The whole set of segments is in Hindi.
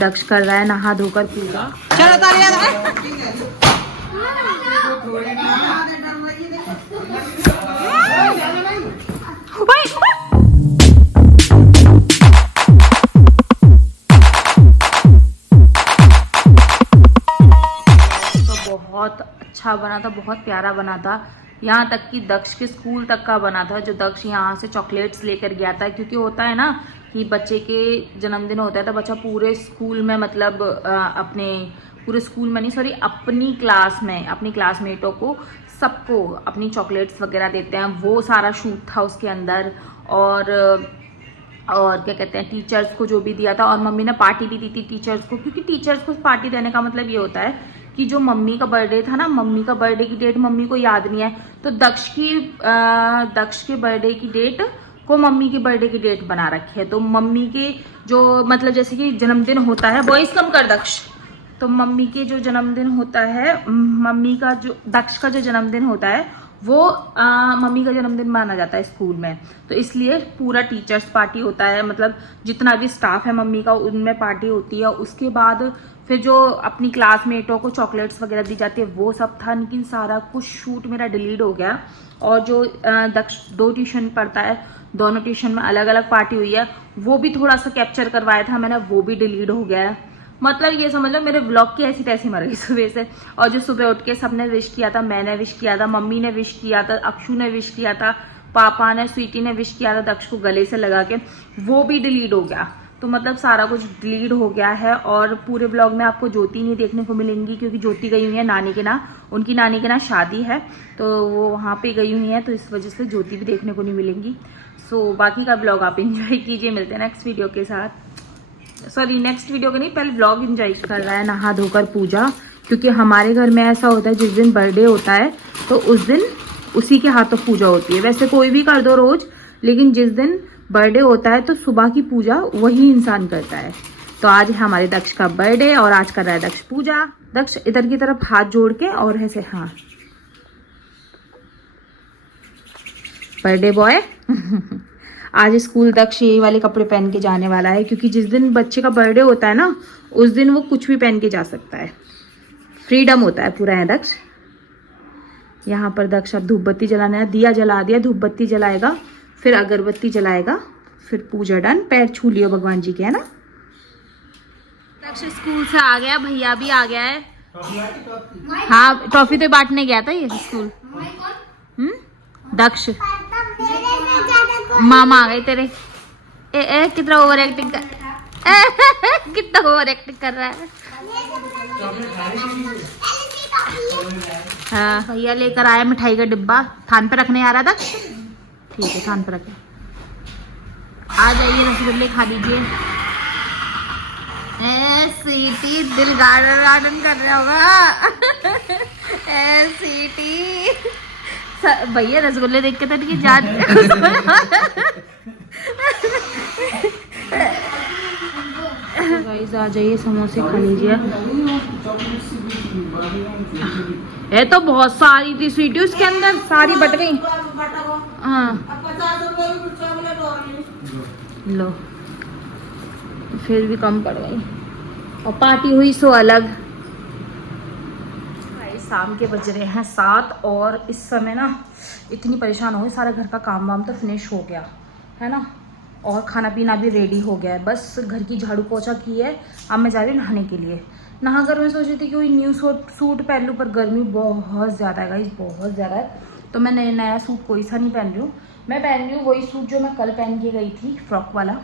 दक्ष कर रहा है नहा धोकर पूजा। चलो बहुत अच्छा बना था, बहुत प्यारा बना था। यहाँ तक कि दक्ष के स्कूल तक का बना था, जो दक्ष यहाँ से चॉकलेट्स लेकर गया था। क्योंकि होता है ना कि बच्चे के जन्मदिन होता है तो बच्चा पूरे स्कूल में मतलब अपने पूरे स्कूल में नहीं सॉरी अपनी क्लास में अपनी क्लासमेटों को सबको अपनी चॉकलेट्स वगैरह देते हैं। वो सारा शूट था उसके अंदर। और क्या कहते हैं, टीचर्स को जो भी दिया था। और मम्मी ने पार्टी भी दी थी टीचर्स को, क्योंकि टीचर्स को पार्टी देने का मतलब ये होता है कि जो मम्मी का बर्थडे था ना, मम्मी का बर्थडे की डेट मम्मी को याद नहीं है, तो दक्ष के बर्थडे की डेट को मम्मी के बर्थडे की डेट बना रखी है। तो मम्मी के जो मतलब जैसे कि जन्मदिन होता है, वॉइस कम कर दक्ष। तो मम्मी के जो जन्मदिन होता है, मम्मी का जो दक्ष का जो जन्मदिन होता है वो मम्मी का जन्मदिन माना जाता है स्कूल में। तो इसलिए पूरा टीचर्स पार्टी होता है, मतलब जितना भी स्टाफ है मम्मी का उनमें पार्टी होती है। उसके बाद फिर जो अपनी क्लासमेटों को चॉकलेट्स वगैरह दी जाती है वो सब था। लेकिन सारा कुछ शूट मेरा डिलीट हो गया। और जो दक्ष 2 ट्यूशन पढ़ता है, दोनों ट्यूशन में अलग अलग पार्टी हुई है, वो भी थोड़ा सा कैप्चर करवाया था मैंने, वो भी डिलीट हो गया है। मतलब ये समझ लो मेरे व्लॉग की ऐसी तैसी मर गई सुबह से। और जो सुबह उठ के सबने विश किया था, मैंने विश किया था, मम्मी ने विश किया था, अक्षु ने विश किया था, पापा ने, स्वीटी ने विश किया था दक्ष को गले से लगा के, वो भी डिलीट हो गया। तो मतलब सारा कुछ डिलीट हो गया है। और पूरे ब्लॉग में आपको ज्योति नहीं देखने को मिलेंगी, क्योंकि ज्योति गई हुई है नानी के ना, उनकी नानी के ना शादी है, तो वो वहाँ पे गई हुई है, तो इस वजह से ज्योति भी देखने को नहीं मिलेंगी। सो बाकी का ब्लॉग आप एंजॉय कीजिए। मिलते हैं नेक्स्ट वीडियो के साथ। सॉरी नेक्स्ट वीडियो के नहीं, पहले ब्लॉग एंजॉय कर रहा है नहा धोकर पूजा। क्योंकि हमारे घर में ऐसा होता है, जिस दिन बर्थडे होता है तो उस दिन उसी के हाथों पूजा होती है। वैसे कोई भी कर दो रोज, लेकिन जिस दिन बर्थडे होता है तो सुबह की पूजा वही इंसान करता है। तो आज है हमारे दक्ष का बर्थडे और आज कर रहा है दक्ष पूजा। दक्ष इधर की तरफ हाथ जोड़ के और ऐसे, हाँ बर्थडे बॉय। आज स्कूल दक्ष यही वाले कपड़े पहन के जाने वाला है, क्योंकि जिस दिन बच्चे का बर्थडे होता है ना उस दिन वो कुछ भी पहन के जा सकता है, फ्रीडम होता है पूरा। है दक्ष यहाँ पर दक्ष अब धूप बत्ती जलाना है, दिया जला दिया, धूप बत्ती जलाएगा, फिर अगरबत्ती जलाएगा, फिर पूजा डन। पैर छू लियो भगवान जी के, है ना। दक्ष स्कूल से आ गया, भैया भी आ गया है। हाँ टॉफी तो बांटने गया था ये स्कूल। दक्ष मामा आ गए तेरे। कितना ओवर एक्टिंग कर कितना ओवर एक्टिंग कर रहा है। हाँ भैया लेकर आया मिठाई का डिब्बा, थान पे रखने आ रहा था। ठीक है थान पे रखे। आ जाइए रसगुल्ले खा लीजिए। सीटी दिल गार्डन कर रहा होगा। सीटी भैया रसगुल्ले देख के तो नहीं जान। गाइस आ जाइए समोसे खा लीजिए। ये तो बहुत सारी थी स्वीटी उसके अंदर, सारी बट गई। हाँ लो फिर भी कम पड़ गई और पार्टी हुई सो अलग। शाम के बज रहे हैं 7 और इस समय ना इतनी परेशान हो गई। सारा घर का काम वाम तो फिनिश हो गया है ना, और खाना पीना भी रेडी हो गया है। बस घर की झाड़ू पोछा की है। अब मैं जा रही हूँ नहाने के लिए। नहा कर मैं सोच रही थी कि कोई न्यू सूट पहन लूँ, पर गर्मी बहुत ज़्यादा है गाइस, बहुत ज़्यादा है। तो मैं नया सूट कोई सा नहीं पहन रही हूँ। मैं पहन रही हूँ वही सूट जो मैं कल पहन के गई थी, फ्रॉक वाला,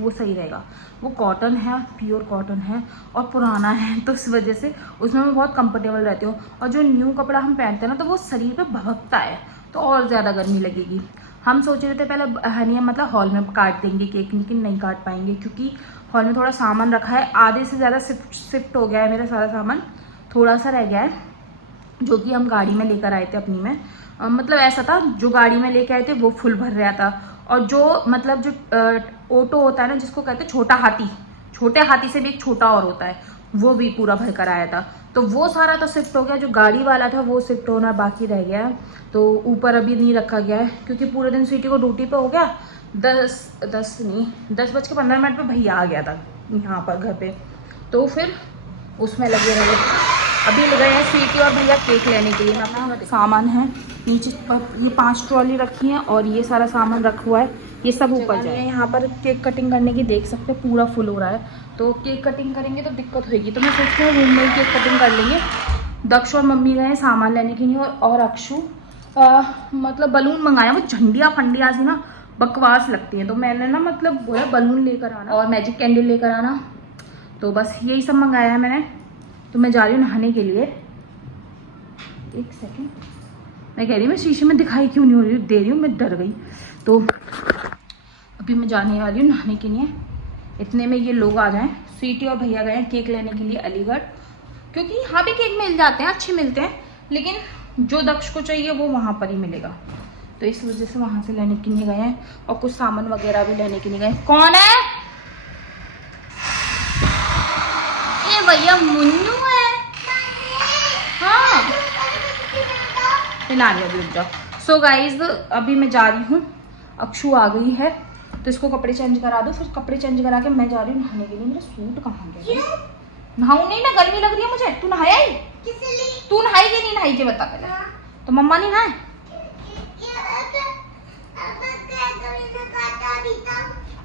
वो सही रहेगा। वो कॉटन है, प्योर कॉटन है और पुराना है, तो इस वजह से उसमें मैं बहुत कंफर्टेबल रहती हूँ। और जो न्यू कपड़ा हम पहनते हैं ना तो वो शरीर पे भभकता है, तो और ज़्यादा गर्मी लगेगी। हम सोच रहे थे पहले हनिया मतलब हॉल में काट देंगे केक, लेकिन नहीं काट पाएंगे क्योंकि हॉल में थोड़ा सामान रखा है। आधे से ज़्यादा शिफ्ट हो गया है मेरा सारा सामान, थोड़ा सा रह गया है जो कि हम गाड़ी में लेकर आए थे अपनी में। मतलब ऐसा था जो गाड़ी में लेके आए थे वो फुल भर रहा था, और जो मतलब जो ऑटो होता है ना जिसको कहते हैं छोटा हाथी, छोटे हाथी से भी एक छोटा और होता है, वो भी पूरा भर कर आया था। तो वो सारा तो शिफ्ट हो गया, जो गाड़ी वाला था वो शिफ्ट होना बाकी रह गया है। तो ऊपर अभी नहीं रखा गया है क्योंकि पूरे दिन स्वीटी को ड्यूटी पे हो गया। 10 बज के 15 मिनट पर भैया आ गया था यहाँ पर घर पे, तो फिर उसमें लगे रहे। अभी लगे हैं स्वीटी और भैया केक लेने के लिए। अपना सामान है नीचे पर, ये 5 ट्रॉली रखी हैं और ये सारा सामान रखा हुआ है, ये सब ऊपर जाए। यहाँ पर केक कटिंग करने की देख सकते हैं पूरा फुल हो रहा है, तो केक कटिंग करेंगे तो दिक्कत होगी, तो मैं सोचती हूँ रूम में केक कटिंग कर लेंगे। दक्ष और मम्मी गए सामान लेने के लिए और अक्षु मतलब बलून मंगाया, वो झंडिया फंडिया सी ना बकवास लगती हैं, तो मैंने ना मतलब बोला बलून लेकर आना और मैजिक कैंडल लेकर आना, तो बस यही सब मंगाया है मैंने। तो मैं जा रही हूँ नहाने के लिए। एक सेकेंड, मैं कह रही हूँ मैं शीशे में दिखाई क्यों नहीं हो रही, दे रही हूँ, मैं डर गई। तो अभी मैं जाने वाली हूँ नहाने के लिए, इतने में ये लोग आ जाएं। स्वीटी और भैया गए केक लेने के लिए अलीगढ़, क्योंकि यहाँ भी केक मिल जाते हैं, अच्छे मिलते हैं, लेकिन जो दक्ष को चाहिए वो वहाँ पर ही मिलेगा, तो इस वजह से वहाँ से लेने के लिए गए हैं। और कुछ सामान वगैरह भी लेने के लिए गए। कौन है? ये भैया मुन्नू है। हाँ ना अभी रुक जाओ। सो गाइज अभी मैं जा रही हूँ, अक्षु आ गई है तो इसको कपड़े चेंज करा दो, फिर कपड़े चेंज करा के मैं जा रही हूँ नहाने के लिए। मेरा सूट कहाँ गया? नहाऊं नहीं ना, गर्मी लग रही है मुझे। तू नहाया ही? तू नहाई कि नहीं नहाई ये बता पहले। तो मम्मा नहीं नहाए?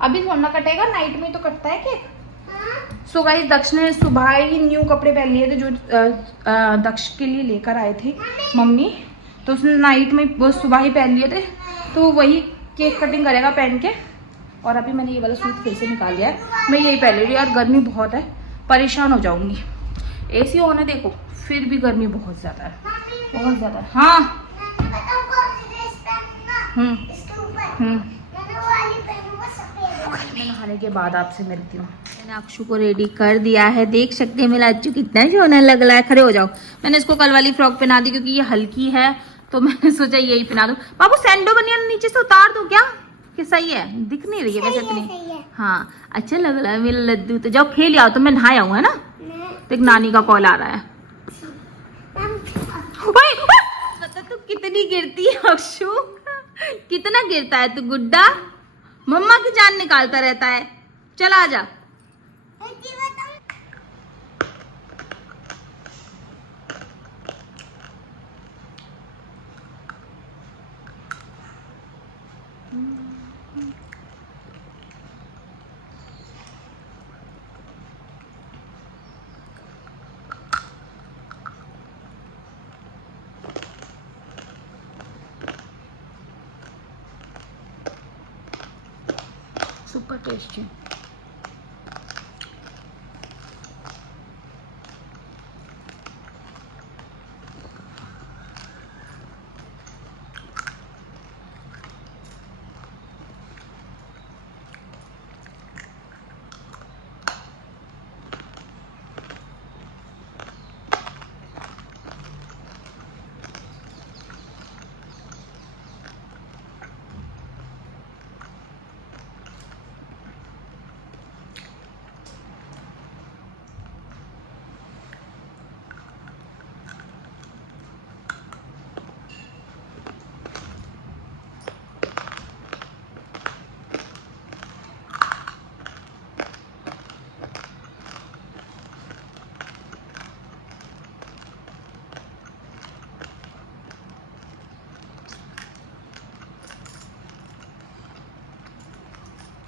अभी थोड़ा ना कटेगा, नाइट में तो कटता है केक। सो गाइस दक्ष ने सुबह ही न्यू कपड़े पहन लिए थे जो दक्ष के लिए लेकर आए थे मम्मी, तो उसने नाइट में वो सुबह ही पहन लिए थे, तो वही केक कटिंग करेगा पहन के। और अभी मैंने ये वाला सूट फिर से निकाल लिया है, मैं यही पहन रही। यार गर्मी बहुत है, परेशान हो जाऊंगी। एसी ऑन है देखो, फिर भी गर्मी बहुत ज़्यादा है, बहुत ज़्यादा। हाँ मैं नहाने के बाद आपसे मिलती हूँ। मैंने अक्षु को रेडी कर दिया है, देख सकते हैं मेरा अच्चू कितना सोना लग रहा है। खड़े हो जाओ। मैंने इसको कल वाली फ्रॉक पहना दी क्योंकि ये हल्की है, तो मैंने सोचा यही पहना दूँ। बाबू सैंडो बनियान नीचे से उतार दूँ क्या? कि सही है? दिख नहीं रही है वैसे इतनी। हाँ अच्छा लग रहा है मेरा लड्डू। तो जाओ खेल आओ, तो मैं नहाया हूँ है ना। तो एक नानी का कॉल आ रहा है। मतलब तू कितनी गिरती है अक्षु, कितना गिरता है तू गुड्डा, मम्मा की जान निकालता रहता है। चल आ जा। Super tasty.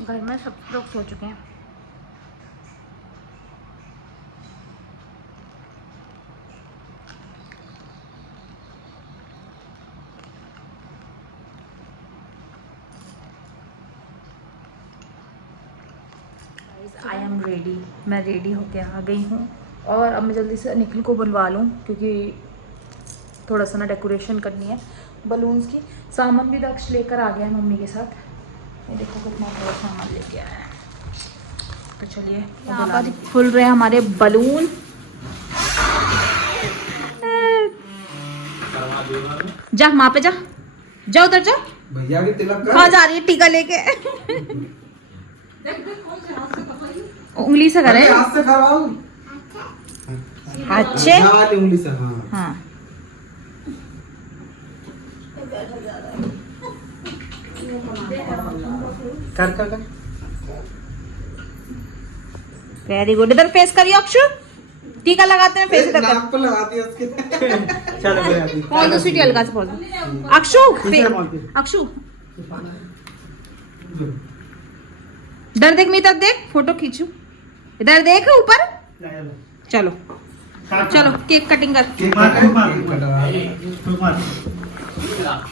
घर में सब लोग सो चुके हैं। आई एम रेडी, मैं रेडी होके आ गई हूँ और अब मैं जल्दी से निखिल को बुलवा लूँ क्योंकि थोड़ा सा ना डेकोरेशन करनी है बलून्स की। सामान भी दक्ष लेकर आ गया है मम्मी के साथ, ये देखो कितना बड़ा सामान लेके आया है। तो चलिए यहाँ पर खुल रहे हैं हमारे बलून। जा वहाँ पे जा, जा उधर जा। भैया की तिलक कहाँ जा रही है टीका लेके? उंगली से करे, हाथ से करवाओ। हाथ से उंगली से। हाँ हाँ कर कर कर। Very good. इधर फेस करिए अक्षु, टीका लगाते हैं फेस इधर कर। नाक पर लगाती है उसके। चलो कोई बात नहीं। पहुंच दो स्वीटी, हल्का से पहुंच दो। अक्षु अक्षु इधर देख, मैं देख, फोटो खींचू, इधर देख ऊपर। चलो चलो केक कटिंग कर।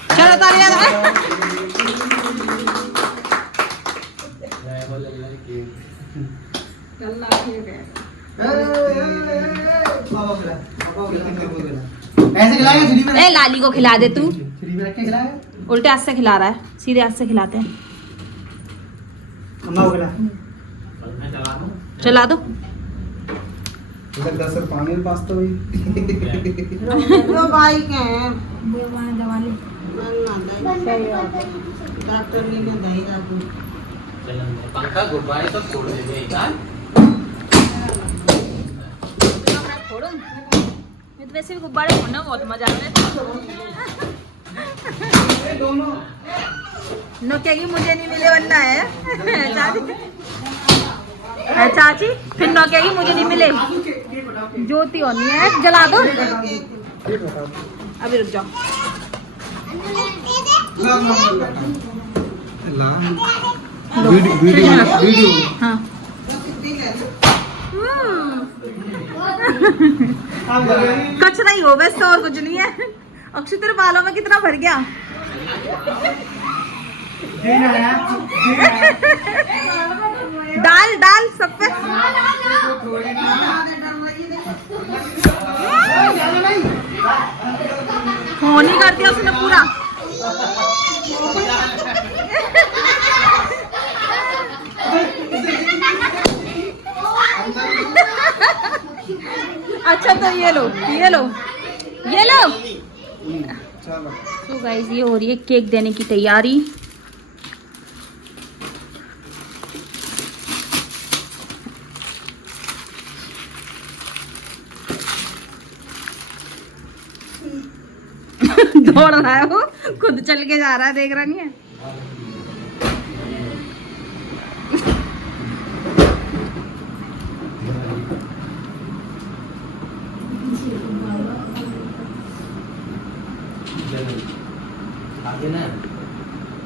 चलो तालियां दो। ऐसे खिलाएगा फ्री में? ए लाली को खिला दे तू, फ्री में रख के खिलाएगा? उल्टे हाथ से खिला रहा है, सीधे हाथ से खिलाते हैं। अम्मा को खिला। चला दो। इधर 10 पानी में पास तो हुई। वो भाई के हैं डॉक्टर ने दहेगा को पंखा गुब्बारे सब छोड़ देंगे यार। छोड़ो, मैं तो वैसे भी गुब्बारे फोड़ना बहुत मजा आ रहा है। नोकिया की मुझे नहीं मिले वरना है चाची, चाची फिर नोकिया की मुझे नहीं मिले। ज्योति होनी है, जला दो। अभी रुक जाओ। वीडियो हाँ कचरा ही हो बस, तो और कुछ नहीं है। अक्षय तेरे बालों में कितना भर गया। डाल डाल सब पे। फोन ही कर दिया उसने पूरा। अच्छा तो ये लो ये लो ये लो। तो गाइस ये हो रही है केक देने की तैयारी। दौड़ रहा है वो, खुद चल के जा रहा है, देख रहा नहीं है।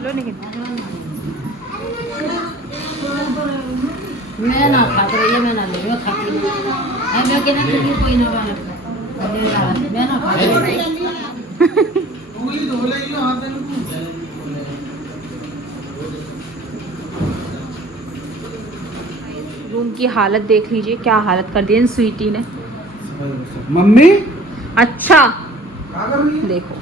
लो नहीं मैं ना खाते रहिए, मैं ना ले खाती है मैं कहना चाहिए कोई ना वाला मैं ना खाती उंगली धो लेगी हाथ में। रूम की हालत देख लीजिए, क्या हालत कर दी इन स्वीटी ने। मम्मी अच्छा क्या कर रही है? देखो,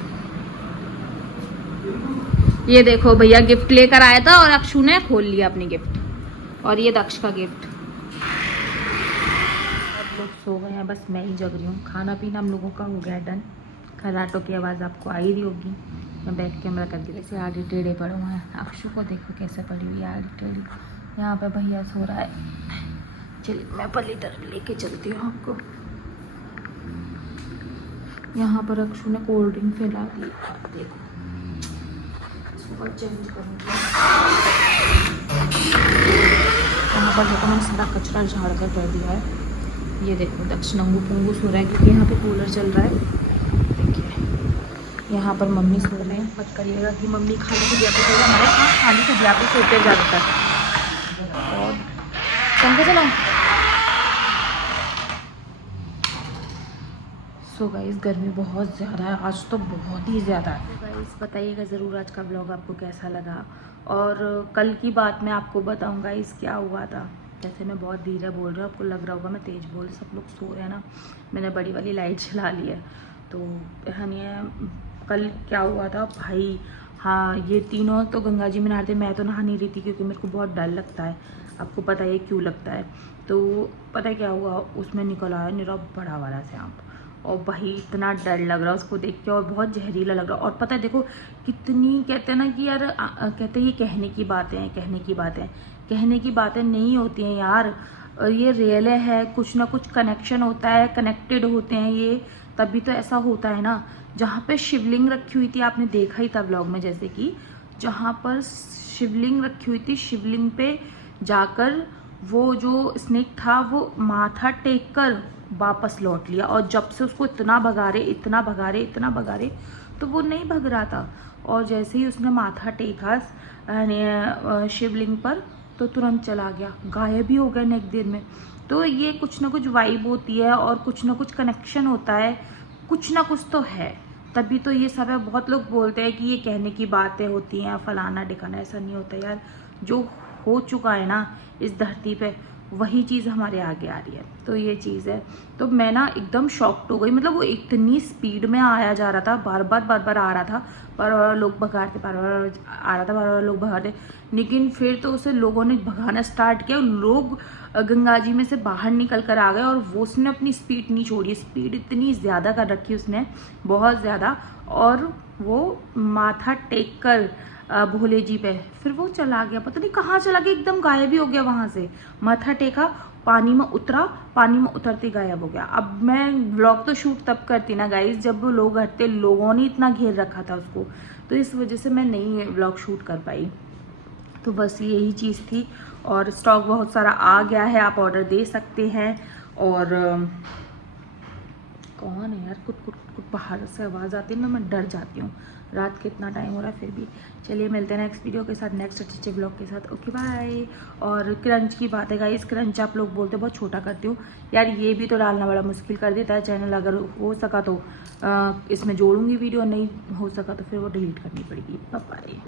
ये देखो भैया गिफ्ट लेकर आया था और अक्षु ने खोल लिया अपनी गिफ्ट। और ये दक्ष का गिफ्ट। सब लोग सो गए हैं, बस मैं ही जग रही हूँ। खाना पीना हम लोगों का हो गया डन। खर्राटों की आवाज़ आपको आ ही रही होगी। मैं बैक कैमरा कर दी। वैसे आगे टेढ़े पड़े हुए हैं। अक्षु को देखो कैसे पड़ी हुई है आगे टेढ़ी। यहाँ पे भैया सो रहा है। चलिए मैं पलीटर लेके चलती हूँ आपको। यहाँ पर अक्षु ने कोल्ड ड्रिंक फैला दी। देखो और चेंज करूँगी। यहाँ पर देखो मैंने सारा कचरा झाड़ कर कर दिया है। ये देखो दक्ष नंगू पुंगू सो रहा है क्योंकि यहाँ पे कूलर चल रहा है। देखिए यहाँ पर मम्मी सो रहे हैं। मत करिएगा कि मम्मी खाने के दिया पे सोएगा। हमारे यहाँ खाने के दिया पे सोते ज़्यादातर। और पंखे चलाऊँ। सो गाइस गर्मी बहुत ज़्यादा है आज तो, बहुत ही ज़्यादा है। तो गाइस बताइएगा ज़रूर आज का ब्लॉग आपको कैसा लगा। और कल की बात मैं आपको बताऊंगा इस क्या हुआ था। जैसे मैं बहुत धीरे बोल रहा हूँ, आपको लग रहा होगा मैं तेज़ बोल, सब लोग सो रहे हैं ना। मैंने बड़ी वाली लाइट चला ली है। तो यानी कल क्या हुआ था भाई। हाँ ये तीनों तो गंगा जी में नहाते। मैं तो नहा नहीं रही थी क्योंकि मेरे को बहुत डर लगता है। आपको पता है क्यों लगता है। तो पता है क्या हुआ, उसमें निकल आया मेरा बड़ा वाला सांप। और भाई इतना डर लग रहा उसको देख के, और बहुत जहरीला लग रहा। और पता है देखो कितनी, कहते हैं ना कि यार कहते हैं ये कहने की बातें हैं, कहने की बातें, कहने की बातें नहीं होती हैं यार। ये रियल है, कुछ ना कुछ कनेक्शन होता है, कनेक्टेड होते हैं ये, तभी तो ऐसा होता है ना। जहाँ पे शिवलिंग रखी हुई थी, आपने देखा ही था व्लॉग में, जैसे कि जहाँ पर शिवलिंग रखी हुई थी, शिवलिंग पे जाकर वो जो स्नेक था वो माथा टेक कर वापस लौट लिया, और जब से उसको इतना भगा रहे तो वो नहीं भग रहा था। और जैसे ही उसने माथा टेका शिवलिंग पर तो तुरंत चला गया, गायब ही हो गया नेक देर में। तो ये कुछ ना कुछ वाइब होती है और कुछ ना कुछ कनेक्शन होता है, कुछ ना कुछ तो है, तभी तो ये सब है। बहुत लोग बोलते हैं कि ये कहने की बातें होती हैं, फलाना ढिकाना, ऐसा नहीं होता यार। जो हो चुका है ना इस धरती पे, वही चीज़ हमारे आगे आ रही है। तो ये चीज़ है। तो मैं ना एकदम शॉक्ड हो गई, मतलब वो इतनी स्पीड में आया जा रहा था, बार बार आ रहा था, बार लोग भगाते, बार आ रहा था, बार लोग भगाते। लेकिन फिर तो उसे लोगों ने भगाना स्टार्ट किया, लोग गंगा जी में से बाहर निकल कर आ गए, और वो उसने अपनी स्पीड नहीं छोड़ी। स्पीड इतनी ज़्यादा कर रखी उसने, बहुत ज़्यादा, और वो माथा टेक कर भोले जी पे फिर वो चला गया, पता नहीं कहाँ चला गया, एकदम गायब ही हो गया वहाँ से। माथा टेका, पानी में उतरा, पानी में उतरते गायब हो गया। अब मैं व्लॉग तो शूट तब करती ना गाइस जब वो लोग हटते, लोगों ने इतना घेर रखा था उसको, तो इस वजह से मैं नहीं व्लॉग शूट कर पाई। तो बस यही चीज़ थी, और स्टॉक बहुत सारा आ गया है, आप ऑर्डर दे सकते हैं। और कौन है यार, कुछ बाहर से आवाज़ आती है ना, मैं डर जाती हूँ। रात के इतना टाइम हो रहा है फिर भी। चलिए मिलते हैं नेक्स्ट वीडियो के साथ, नेक्स्ट अच्छे ब्लॉग के साथ। Okay bye. और क्रंच की बात है गाइस, क्रंच आप लोग बोलते बहुत छोटा करती हूँ यार, ये भी तो डालना बड़ा मुश्किल कर देता है चैनल। अगर हो सका तो इसमें जोड़ूंगी वीडियो, नहीं हो सका तो फिर वो डिलीट करनी पड़ेगी। बाय।